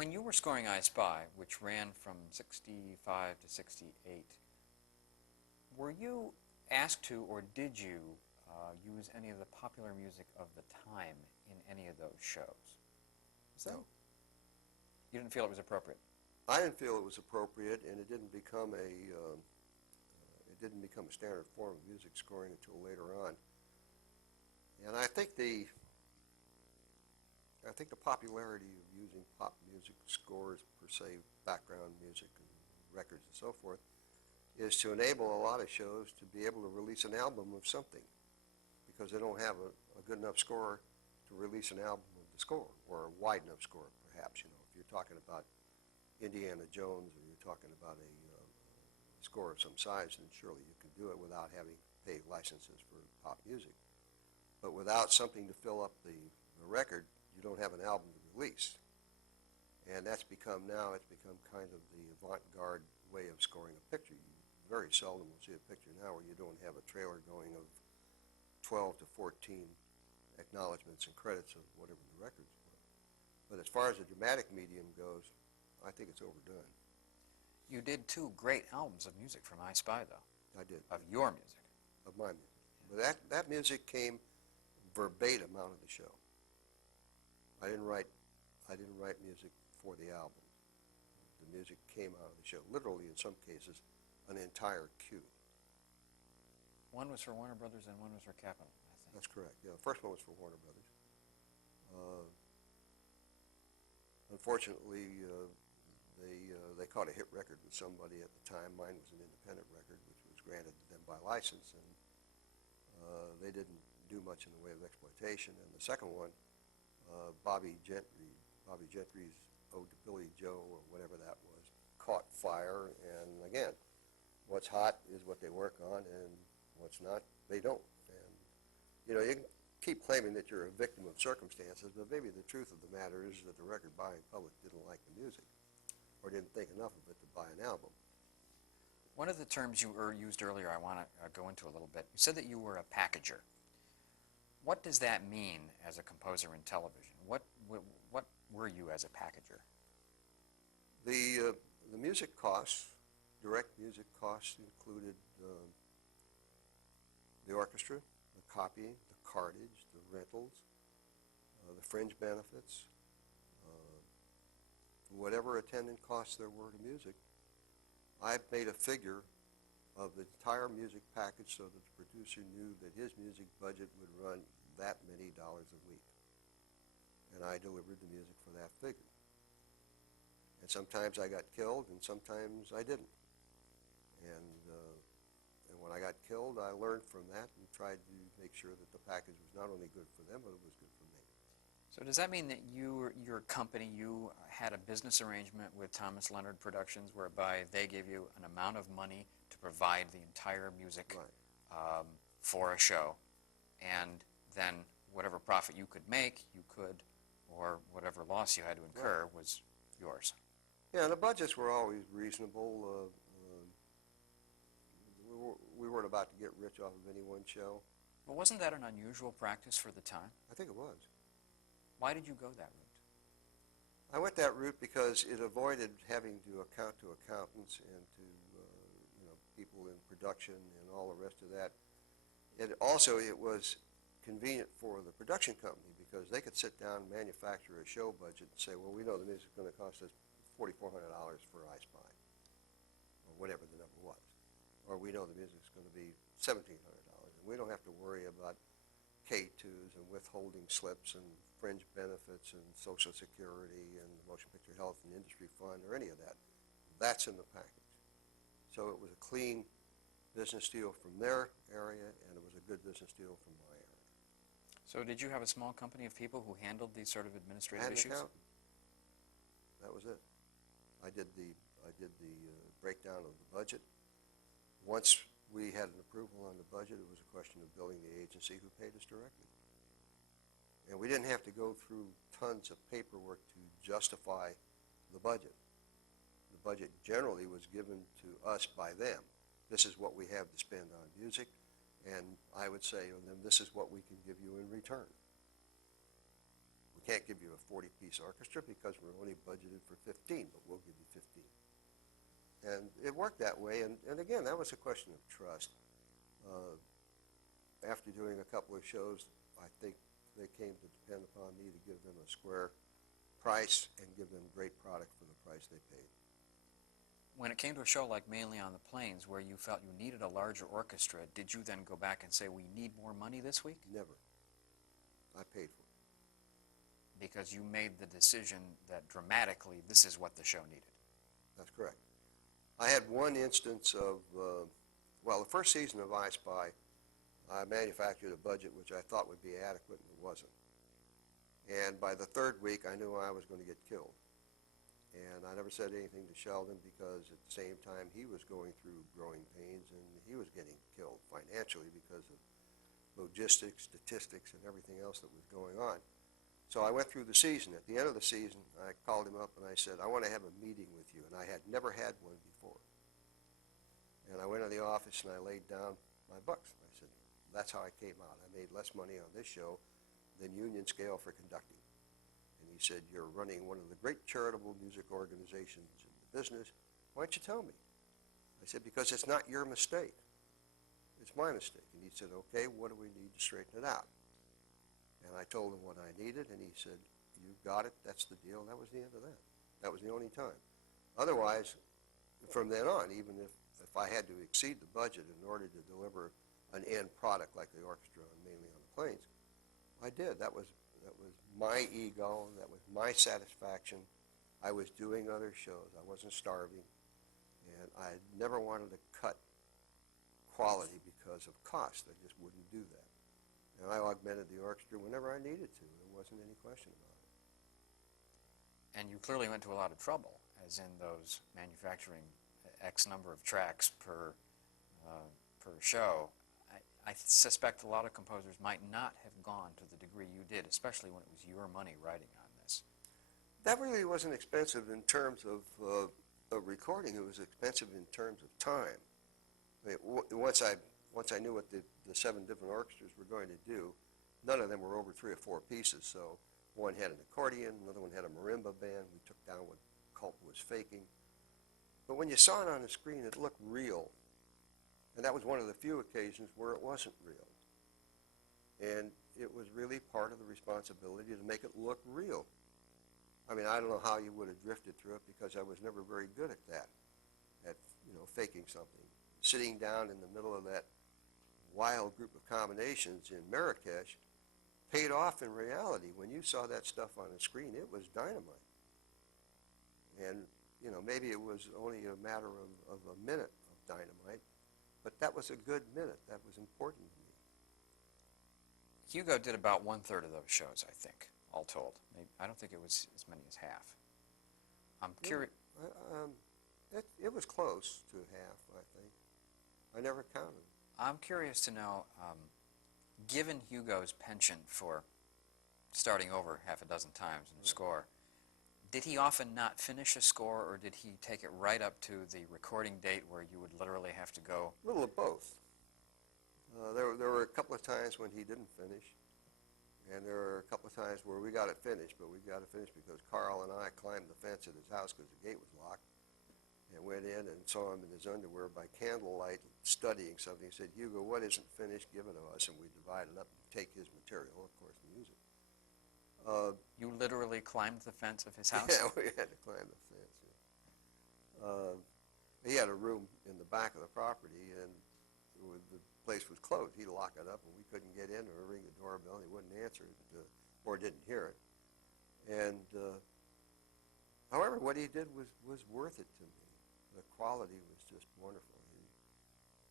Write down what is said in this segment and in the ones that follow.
When you were scoring I Spy, which ran from 65 to 68, were you asked to, or did you use any of the popular music of the time in any of those shows? No. You didn't feel it was appropriate? I didn't feel it was appropriate, and it didn't become a standard form of music scoring until later on. And I think the popularity of using pop music scores, per se, background music and records and so forth, is to enable a lot of shows to be able to release an album of something, because they don't have a good enough score to release an album of the score, or a wide enough score, perhaps. You know, if you're talking about Indiana Jones, or you're talking about a score of some size, then surely you can do it without having to pay licenses for pop music. But without something to fill up the record, you don't have an album to release. And it's become kind of the avant-garde way of scoring a picture. You very seldom will see a picture now where you don't have a trailer going of 12 to 14 acknowledgments and credits of whatever the records were. But as far as the dramatic medium goes, I think it's overdone. You did 2 great albums of music from I Spy, though. I did. Of your music. Of my music. But that music came verbatim out of the show. I didn't write music for the album. The music came out of the show. Literally, in some cases, an entire cue. One was for Warner Brothers and one was for Capitol, I think. That's correct. Yeah, the first one was for Warner Brothers. Unfortunately, they caught a hit record with somebody at the time. Mine was an independent record, which was granted to them by license, and they didn't do much in the way of exploitation. And the second one, Bobby Gentry's Ode to Billy Joe, or whatever that was, caught fire. And again, what's hot is what they work on, and what's not, they don't. And you know, you can keep claiming that you're a victim of circumstances, but maybe the truth of the matter is that the record-buying public didn't like the music, or didn't think enough of it to buy an album. One of the terms you used earlier I want to go into a little bit. You said that you were a packager. What does that mean as a composer in television? What were you as a packager? The music costs, direct music costs, included the orchestra, the copying, the cartage, the rentals, the fringe benefits, whatever attendant costs there were to music. I made a figure of the entire music package so that the producer knew that his music budget would run that many dollars a week. And I delivered the music for that figure. And sometimes I got killed, and sometimes I didn't. And when I got killed, I learned from that and tried to make sure that the package was not only good for them, but it was good for me. So does that mean that your company, you had a business arrangement with Thomas Leonard Productions whereby they gave you an amount of money to provide the entire music for a show, and then whatever profit you could make, or whatever loss you had to incur was yours? Yeah, and the budgets were always reasonable. We weren't about to get rich off of any one show. Well, wasn't that an unusual practice for the time? I think it was. Why did you go that route? I went that route because it avoided having to account to accountants and to people in production and all the rest of that. It was convenient for the production company because they could sit down and manufacture a show budget and say, well, we know the music's going to cost us $4,400 for I Spy, or whatever the number was. Or we know the music's going to be $1,700, and we don't have to worry about K-2s and withholding slips and fringe benefits and Social Security and the Motion Picture Health and Industry Fund or any of that. That's in the package. So it was a clean business deal from their area, and it was a good business deal from my area. So did you have a small company of people who handled these sort of administrative issues? I had an accountant. That was it. I did the breakdown of the budget. Once we had an approval on the budget, it was a question of billing the agency who paid us directly. And we didn't have to go through tons of paperwork to justify the budget. The budget generally was given to us by them. This is what we have to spend on music, and I would say to them, this is what we can give you in return. We can't give you a 40-piece orchestra because we're only budgeted for 15, but we'll give you 15. And it worked that way, and again, that was a question of trust. After doing a couple of shows, I think they came to depend upon me to give them a square price and give them great product for the price they paid. When it came to a show like Mainly on the Plains, where you felt you needed a larger orchestra, did you then go back and say, we need more money this week? Never. I paid for it. Because you made the decision that dramatically this is what the show needed. That's correct. I had one instance of, well, the first season of I Spy, I manufactured a budget which I thought would be adequate, and it wasn't. And by the third week, I knew I was going to get killed. And I never said anything to Sheldon because at the same time he was going through growing pains and he was getting killed financially because of logistics, statistics, and everything else that was going on. So I went through the season. At the end of the season, I called him up and I said, I want to have a meeting with you. And I had never had one before. And I went to the office and I laid down my books. I said, that's how I came out. I made less money on this show than union scale for conducting. And he said, you're running one of the great charitable music organizations in the business. Why don't you tell me? I said, because it's not your mistake. It's my mistake. And he said, okay, what do we need to straighten it out? And I told him what I needed, and he said, you got it, that's the deal. That was the end of that. That was the only time. Otherwise, from then on, even if I had to exceed the budget in order to deliver an end product like the orchestra Mainly on the Plains, I did. That was my ego. That was my satisfaction. I was doing other shows. I wasn't starving. And I never wanted to cut quality because of cost. I just wouldn't do that. And I augmented the orchestra whenever I needed to. There wasn't any question about it. And you clearly went to a lot of trouble, as in those manufacturing X number of tracks per show. I suspect a lot of composers might not have gone to the degree you did, especially when it was your money writing on this. That really wasn't expensive in terms of recording. It was expensive in terms of time. I mean, once I knew what the 7 different orchestras were going to do, none of them were over 3 or 4 pieces. So one had an accordion, another one had a marimba band. We took down what Culp was faking. But when you saw it on the screen, it looked real. And that was one of the few occasions where it wasn't real. And it was really part of the responsibility to make it look real. I mean, I don't know how you would have drifted through it because I was never very good at that, at, faking something. Sitting down in the middle of that wild group of combinations in Marrakesh paid off in reality. When you saw that stuff on the screen, it was dynamite. And, maybe it was only a matter of a minute of dynamite, but that was a good minute. That was important to me. Hugo did about 1/3 of those shows, I think, all told. Maybe, I don't think it was as many as half. I'm curious. It was close to half, I think. I never counted. I'm curious to know, given Hugo's penchant for starting over half a dozen times in a score, did he often not finish a score, or did he take it right up to the recording date where you would literally have to go? A little of both. There were a couple of times when he didn't finish, and there were a couple of times where we got it finished, but we got it finished because Carl and I climbed the fence at his house because the gate was locked, and went in and saw him in his underwear by candlelight studying something. He said, Hugo, what isn't finished, give it to us, and we divided up and take his material, of course, music. You literally climbed the fence of his house? Yeah, we had to climb the fence. Yeah. He had a room in the back of the property, and the place was closed. He'd lock it up, and we couldn't get in or ring the doorbell, and he wouldn't answer it, or didn't hear it. And however, what he did was worth it to me. The quality was just wonderful.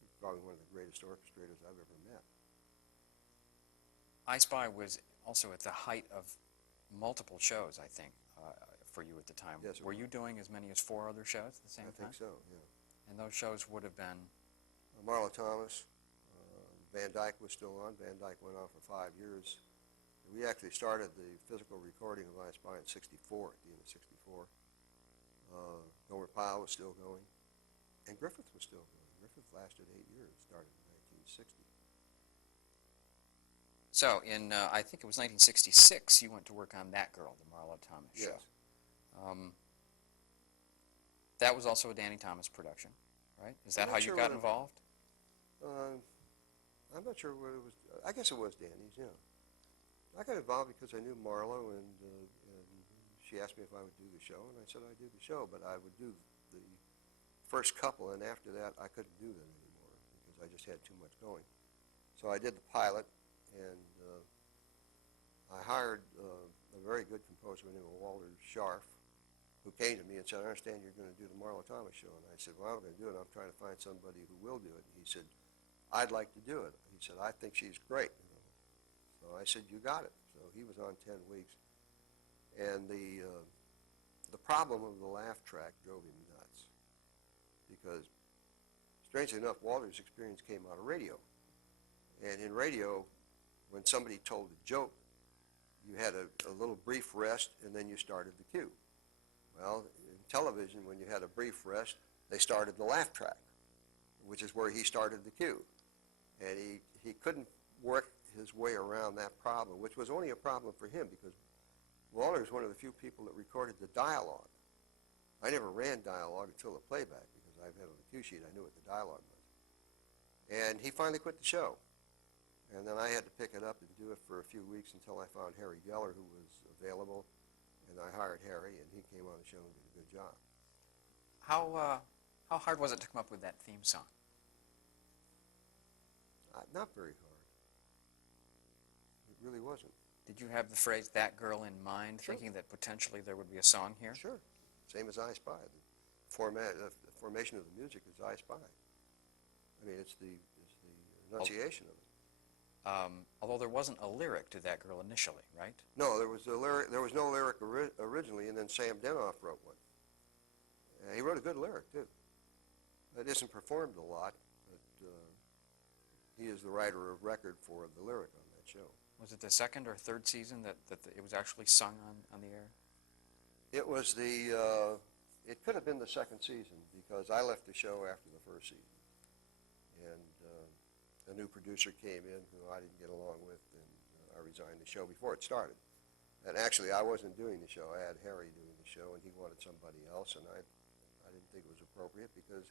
He's probably one of the greatest orchestrators I've ever met. I Spy was also at the height of multiple shows, I think, for you at the time. Yes, Were you doing as many as 4 other shows at the same time? I think so, yeah. And those shows would have been? Marla Thomas, Van Dyke was still on. Van Dyke went on for 5 years. We actually started the physical recording of I Spy in '64, at the end of '64. Gomer Pyle was still going, and Griffith was still going. Griffith lasted 8 years, started in 1960. So in, I think it was 1966, you went to work on That Girl, the Marla Thomas show. Yes. That was also a Danny Thomas production, right? Is I'm that not how you sure got what it- involved? I'm not sure what it was. I guess it was Danny's, yeah. I got involved because I knew Marlo, and she asked me if I would do the show, and I said I'd do the show, but I would do the first couple, and after that I couldn't do them anymore because I just had too much going. So I did the pilot, and I hired a very good composer named Walter Scharf, who came to me and said, I understand you're going to do the Marlo Thomas show. And I said, well, I'm going to do it. I'm trying to find somebody who will do it. And he said, I'd like to do it. He said, I think she's great. So I said, you got it. So he was on 10 weeks. And the problem of the laugh track drove him nuts because, strangely enough, Walter's experience came out of radio. And in radio, when somebody told a joke, you had a little brief rest, and then you started the cue. Well, in television, when you had a brief rest, they started the laugh track, which is where he started the cue. And he couldn't work his way around that problem, which was only a problem for him because Walter is one of the few people that recorded the dialogue. I never ran dialogue until the playback because I had on the cue sheet, I knew what the dialogue was. And he finally quit the show. And then I had to pick it up and do it for a few weeks until I found Harry Geller, who was available, and I hired Harry, and he came on the show and did a good job. How hard was it to come up with that theme song? Not very hard. It really wasn't. Did you have the phrase "that girl" in mind, Sure. thinking that potentially there would be a song here? Sure. Same as I Spy. The formation of the music is I Spy. I mean, it's the enunciation of it. Although there wasn't a lyric to "That Girl" initially, right? No, there was no lyric originally, and then Sam Denoff wrote one. He wrote a good lyric too. It isn't performed a lot, but he is the writer of record for the lyric on that show. Was it the second or third season that it was actually sung on the air? It was it could have been the second season because I left the show after the first season, and a new producer came in who I didn't get along with, and I resigned the show before it started. And actually, I wasn't doing the show. I had Harry doing the show, and he wanted somebody else, and I didn't think it was appropriate because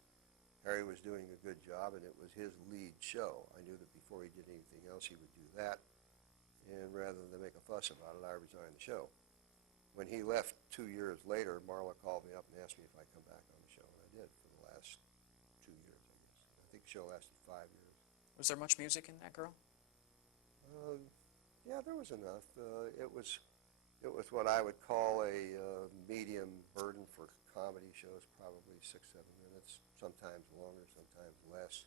Harry was doing a good job, and it was his lead show. I knew that before he did anything else, he would do that, and rather than make a fuss about it, I resigned the show. When he left 2 years later, Marla called me up and asked me if I'd come back on the show, and I did for the last 2 years, I guess. I think the show lasted 5 years. Was there much music in "That Girl"? Yeah, there was enough. It was what I would call a medium burden for comedy shows, probably 6-7 minutes, sometimes longer, sometimes less,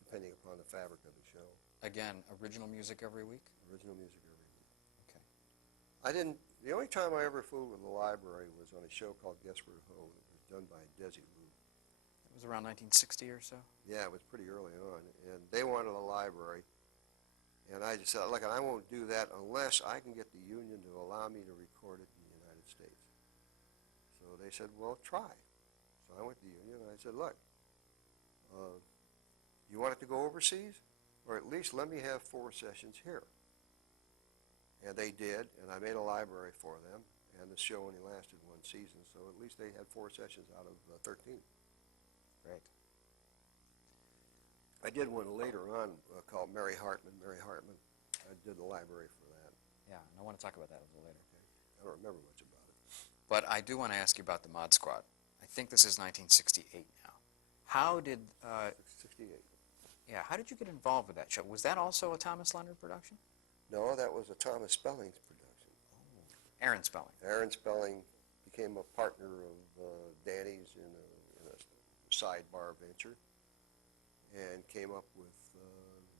depending upon the fabric of the show. Again, original music every week? Original music every week. Okay. The only time I ever fooled with the library was on a show called Guess Where to Ho. It was done by Desi Lou. It was around 1960 or so? Yeah, it was pretty early on, and they wanted a library, and I just said, look, I won't do that unless I can get the union to allow me to record it in the United States. So they said, well, try. So I went to the union, and I said, look, you want it to go overseas, or at least let me have 4 sessions here. And they did, and I made a library for them, and the show only lasted 1 season, so at least they had 4 sessions out of 13. Great. I did one later on called Mary Hartman. Mary Hartman. I did the library for that. Yeah, and I want to talk about that a little later. Okay. I don't remember much about it. But I do want to ask you about the Mod Squad. I think this is 1968 now. How did, 68. how did you get involved with that show? Was that also a Thomas Leonard production? No, that was a Thomas Spelling's production. Aaron Spelling. Aaron Spelling became a partner of Danny's in a sidebar venture and came up with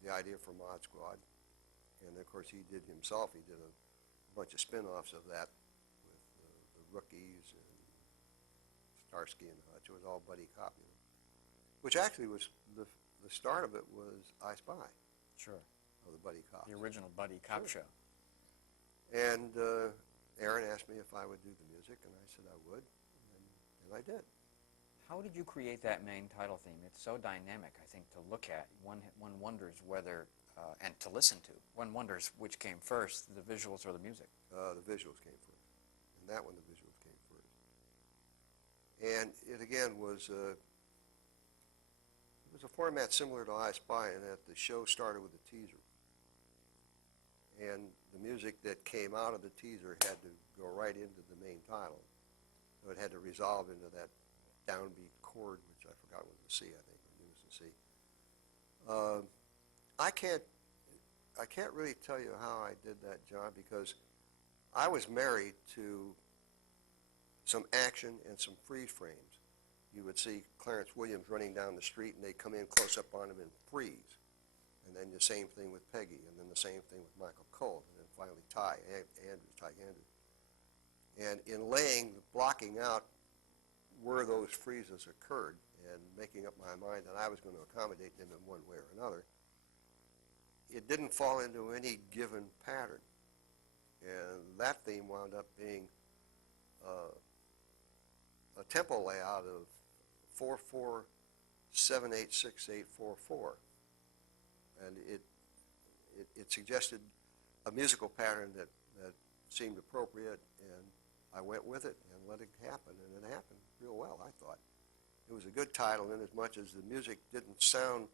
the idea for Mod Squad. And of course he did himself. He did a bunch of spin-offs of that with the Rookies and Starsky and Hutch. It was all buddy cop, which actually was the start of it was I Spy. Sure. Of the buddy cops. The original buddy cop Sure. show. And Aaron asked me if I would do the music, and I said I would, and I did. How did you create that main title theme? It's so dynamic, I think, to look at. One wonders whether and to listen to. One wonders which came first, the visuals or the music. The visuals came first. And that one, the visuals came first. And it, again, was it was a format similar to I Spy in that the show started with a teaser. And the music that came out of the teaser had to go right into the main title. So it had to resolve into that downbeat chord, which I forgot was the C, I think, or it was the C. I can't really tell you how I did that, John, because I was married to some action and some freeze frames. You would see Clarence Williams running down the street, and they'd come in close up on him and freeze. And then the same thing with Peggy, and then the same thing with Michael Cole, and then finally Ty Andrews. And in blocking out where those freezes occurred and making up my mind that I was going to accommodate them in one way or another, it didn't fall into any given pattern. And that theme wound up being a tempo layout of 4/4-7/8-6/8-4/4. And it suggested a musical pattern that seemed appropriate, and I went with it and let it happen, and it happened real well, I thought. It was a good title in as much as the music didn't sound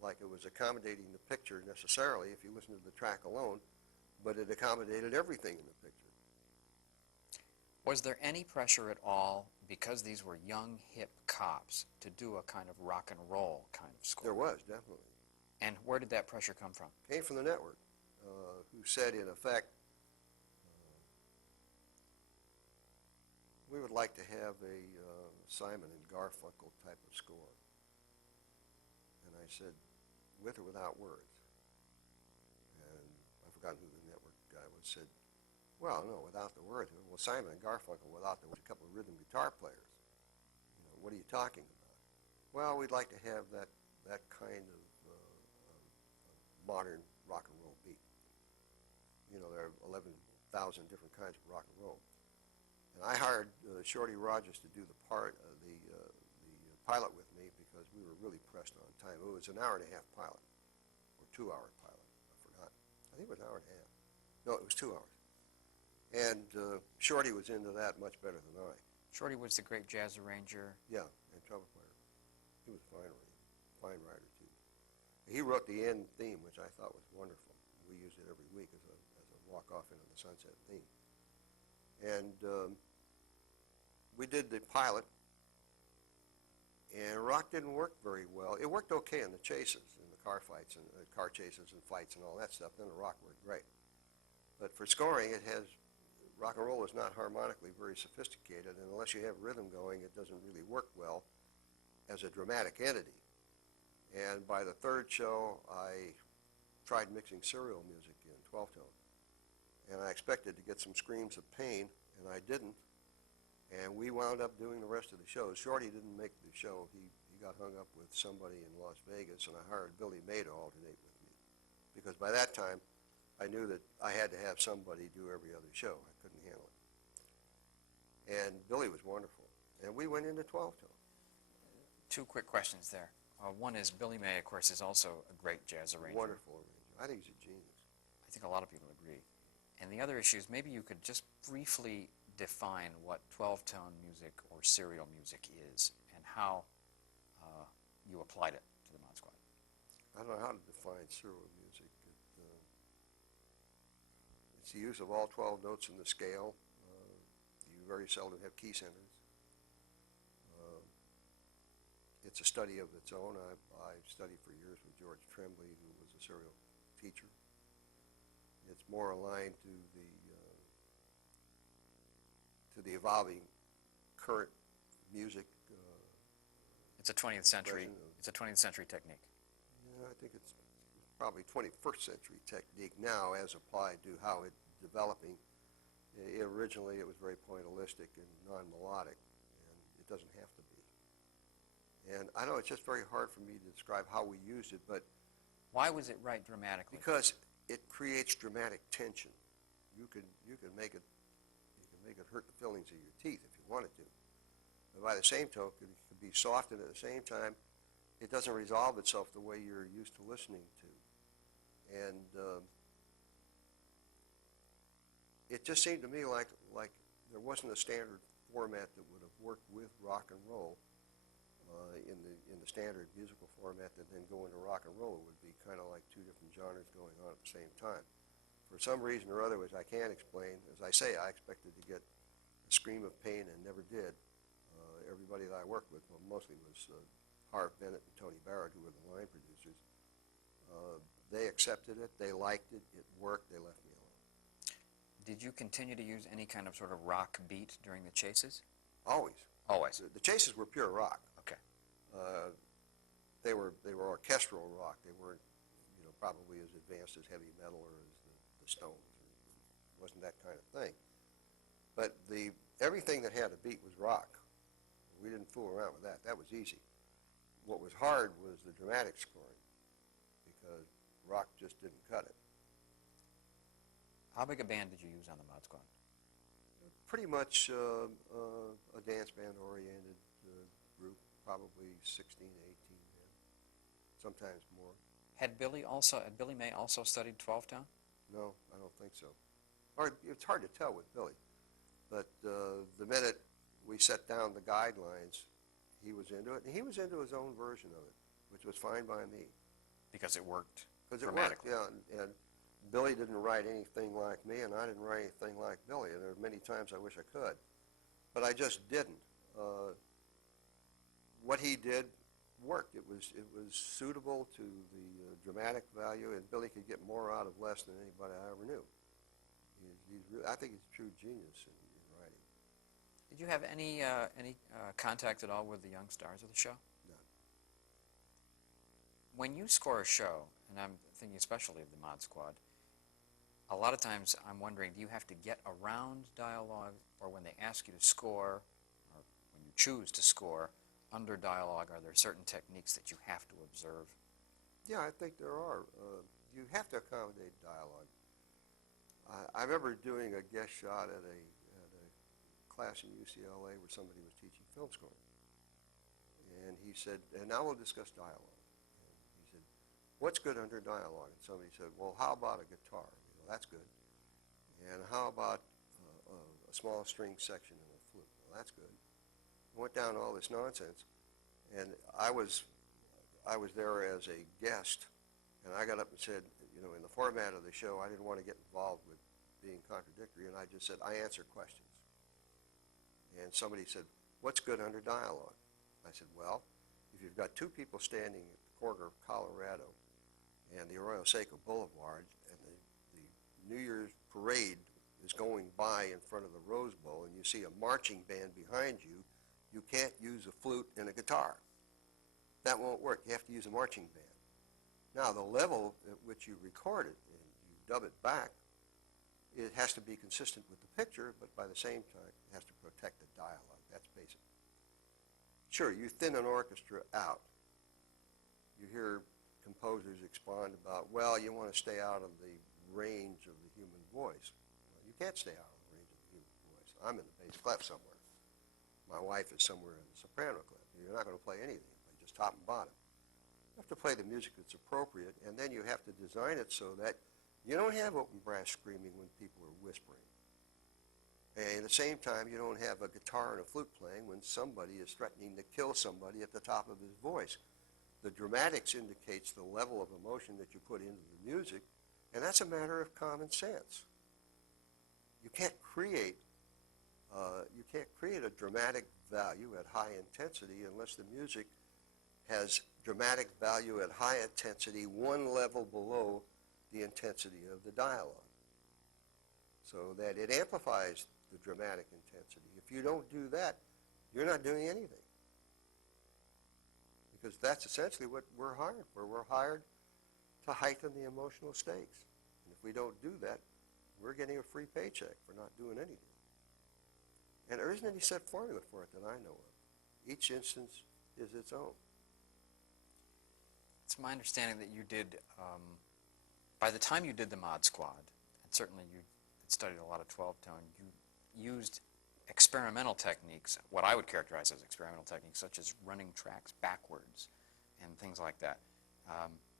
like it was accommodating the picture necessarily if you listen to the track alone, but it accommodated everything in the picture. Was there any pressure at all, because these were young, hip cops, to do a kind of rock and roll kind of score? There was, definitely. And where did that pressure come from? Came from the network, who said, in effect, we would like to have a Simon and Garfunkel type of score. And I said, with or without words? And I forgot who the network guy was, said, well, no, without the words. Well, Simon and Garfunkel without the words, a couple of rhythm guitar players. You know, what are you talking about? Well, we'd like to have that kind of modern rock and roll beat. You know, there are 11,000 different kinds of rock and roll. And I hired Shorty Rogers to do the part of the pilot with me because we were really pressed on time. It was an hour-and-a-half pilot, or 2-hour pilot. I forgot. I think it was an hour and a half. No, it was 2 hours. And Shorty was into that much better than I. Shorty was the great jazz arranger. Yeah, and trumpet player. He was a fine writer too. He wrote the end theme, which I thought was wonderful. We used it every week as a walk-off into the sunset theme. And we did the pilot, and rock didn't work very well. It worked okay in the chases, in the car fights, and car chases and fights and all that stuff. Then the rock worked great. But for scoring, rock and roll is not harmonically very sophisticated, and unless you have rhythm going, it doesn't really work well as a dramatic entity. And by the third show, I tried mixing serial music in 12-tone. And I expected to get some screams of pain, and I didn't. And we wound up doing the rest of the shows. Shorty didn't make the show. He got hung up with somebody in Las Vegas, and I hired Billy May to alternate with me. Because by that time, I knew that I had to have somebody do every other show. I couldn't handle it. And Billy was wonderful. And we went into 12-tone. Two quick questions there. One is Billy May, of course, is also a great jazz arranger. Wonderful arranger. I think he's a genius. I think a lot of people agree. And the other issue is maybe you could just briefly define what 12-tone music or serial music is and how you applied it to the Mod Squad. I don't know how to define serial music. It's the use of all 12 notes in the scale. You very seldom have key centers. It's a study of its own. I studied for years with George Tremblay, who was a serial teacher. It's more aligned to the evolving current music. It's a 20th century. It's a 20th century technique. Yeah, I think it's probably 21st century technique now as applied to how it's developing. Originally, it was very pointillistic and non-melodic, and it doesn't have to be. And I know it's just very hard for me to describe how we used it, but why was it right dramatically? because it creates dramatic tension. You can make it hurt the fillings of your teeth if you wanted to. But by the same token, it can be soft, and at the same time, it doesn't resolve itself the way you're used to listening to. And it just seemed to me like there wasn't a standard format that would have worked with rock and roll in the standard musical format that then go into rock and roll. It would be kind of like two different genres going on at the same time. For some reason or other, which I can't explain, as I say, I expected to get a scream of pain and never did. Everybody that I worked with, well, mostly was Harv Bennett and Tony Barrett, who were the line producers. They accepted it, they liked it, it worked, they left me alone. Did you continue to use any kind of sort of rock beat during the chases? Always. Always. The chases were pure rock. Okay. They were orchestral rock. They weren't, probably as advanced as heavy metal or as the Stones. It wasn't that kind of thing. But everything that had a beat was rock. We didn't fool around with that. That was easy. What was hard was the dramatic scoring, because rock just didn't cut it. How big a band did you use on the Mod Squad? Pretty much a dance band-oriented group, probably 16, 18 men, sometimes more. Had Billy May also studied 12-tone? No, I don't think so. Or it's hard to tell with Billy, but the minute we set down the guidelines, he was into it, and he was into his own version of it, which was fine by me. Because it worked Worked, dramatically. yeah, and Billy didn't write anything like me, and I didn't write anything like Billy, and there are many times I wish I could, but I just didn't. What he did worked. It was suitable to the dramatic value, and Billy could get more out of less than anybody I ever knew. I think he's a true genius in writing. Did you have any contact at all with the young stars of the show? None. When you score a show, and I'm thinking especially of the Mod Squad, a lot of times I'm wondering, do you have to get around dialogue, or when they ask you to score, or when you choose to score under dialogue, are there certain techniques that you have to observe? Yeah, I think there are. You have to accommodate dialogue. I remember doing a guest shot at a class in UCLA where somebody was teaching film scoring. And he said, and now we'll discuss dialogue. And he said, what's good under dialogue? And somebody said, well, how about a guitar? That's good. And how about a small string section and a flute? Well, that's good. Went down all this nonsense, and I was there as a guest, and I got up and said, in the format of the show, I didn't want to get involved with being contradictory, and I just said, I answer questions. And somebody said, what's good under dialogue? I said, well, if you've got two people standing at the corner of Colorado and the Arroyo Seco Boulevard, and the New Year's parade is going by in front of the Rose Bowl, and you see a marching band behind you, you can't use a flute and a guitar. That won't work. You have to use a marching band. Now, the level at which you record it and you dub it back, it has to be consistent with the picture, but by the same time, it has to protect the dialogue. That's basic. Sure, you thin an orchestra out. You hear composers expound about, well, you want to stay out of the range of the human voice. Well, you can't stay out of the range of the human voice. I'm in the bass clef somewhere. My wife is somewhere in the soprano clef. You're not going to play anything. You play just top and bottom. You have to play the music that's appropriate, and then you have to design it so that you don't have open brass screaming when people are whispering. And at the same time, you don't have a guitar and a flute playing when somebody is threatening to kill somebody at the top of his voice. The dramatics indicates the level of emotion that you put into the music, and that's a matter of common sense. You can't create a dramatic value at high intensity unless the music has dramatic value at high intensity one level below the intensity of the dialogue, so that it amplifies the dramatic intensity. If you don't do that, you're not doing anything. Because that's essentially what we're hired for. We're hired to heighten the emotional stakes. And if we don't do that, we're getting a free paycheck for not doing anything. And there isn't any set formula for it that I know of. Each instance is its own. It's my understanding that you did, by the time you did the Mod Squad, and certainly you had studied a lot of 12-tone, you used experimental techniques, what I would characterize as experimental techniques, such as running tracks backwards and things like that.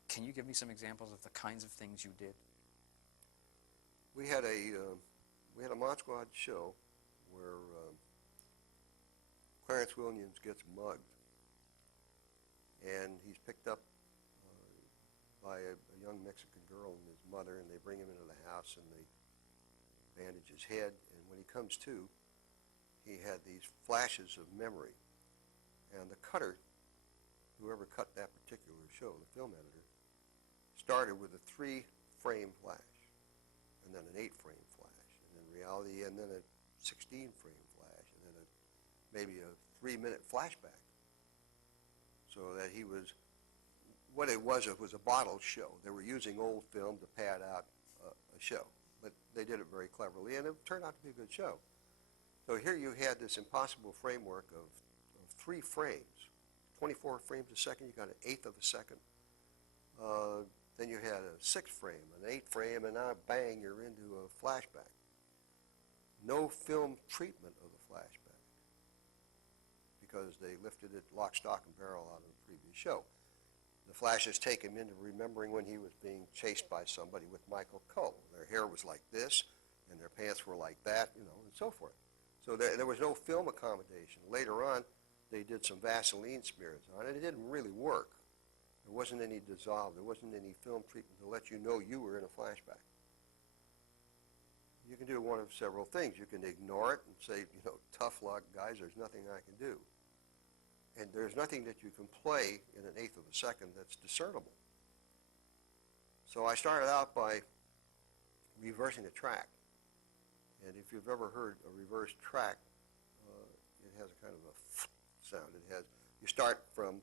Can you give me some examples of the kinds of things you did? We had a Mod Squad show where Clarence Williams gets mugged, and he's picked up by a young Mexican girl and his mother, and they bring him into the house and they bandage his head, and when he comes to, he had these flashes of memory, and the cutter, whoever cut that particular show, the film editor, started with a 3-frame flash, and then an 8-frame flash, and then reality, and then a 16-frame flash, and then maybe a 3-minute flashback. So that he was, what it was a bottle show. They were using old film to pad out a show, but they did it very cleverly, and it turned out to be a good show. So here you had this impossible framework of 3 frames, 24 frames a second. You got an eighth of a second. Then you had a 6th frame, an 8th frame, and now bang, you're into a flashback. No film treatment of the flashback because they lifted it lock, stock, and barrel out of the previous show. The flashes take him into remembering when he was being chased by somebody with Michael Coe. Their hair was like this, and their pants were like that, and so forth. So there was no film accommodation. Later on, they did some Vaseline smears on it. It didn't really work. There wasn't any dissolve. There wasn't any film treatment to let you know you were in a flashback. You can do one of several things. You can ignore it and say, tough luck, guys, there's nothing I can do. And there's nothing that you can play in an eighth of a second that's discernible. So I started out by reversing a track. And if you've ever heard a reverse track, it has a kind of a sound. You start from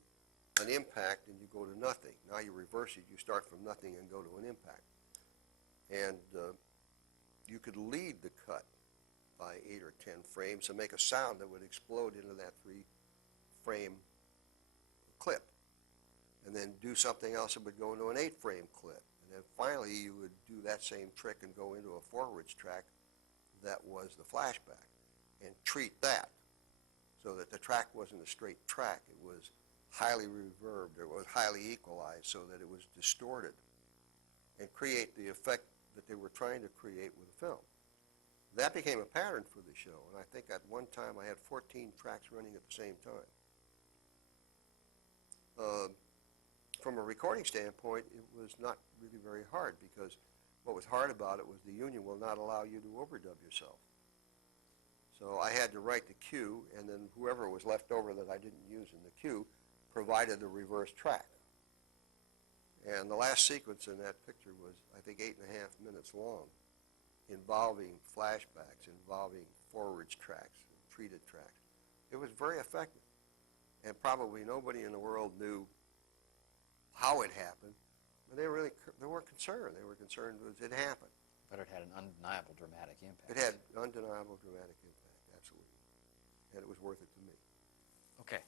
an impact and you go to nothing. Now you reverse it, you start from nothing and go to an impact. And you could lead the cut by 8 or 10 frames and make a sound that would explode into that 3-frame clip. And then do something else that would go into an 8-frame clip. And then finally you would do that same trick and go into a forwards track that was the flashback and treat that so that the track wasn't a straight track. It was highly reverbed, it was highly equalized so that it was distorted and create the effect that they were trying to create with the film. That became a pattern for the show, and I think at one time I had 14 tracks running at the same time. From a recording standpoint, it was not really very hard because what was hard about it was the union will not allow you to overdub yourself. So I had to write the cue, and then whoever was left over that I didn't use in the cue provided the reverse track. And the last sequence in that picture was, I think, 8.5 minutes long, involving flashbacks, involving forwards tracks, and treated tracks. It was very effective. And probably nobody in the world knew how it happened, but they weren't concerned. They were concerned with it happened. But it had an undeniable dramatic impact. It had undeniable dramatic impact, absolutely. And it was worth it to me. Okay.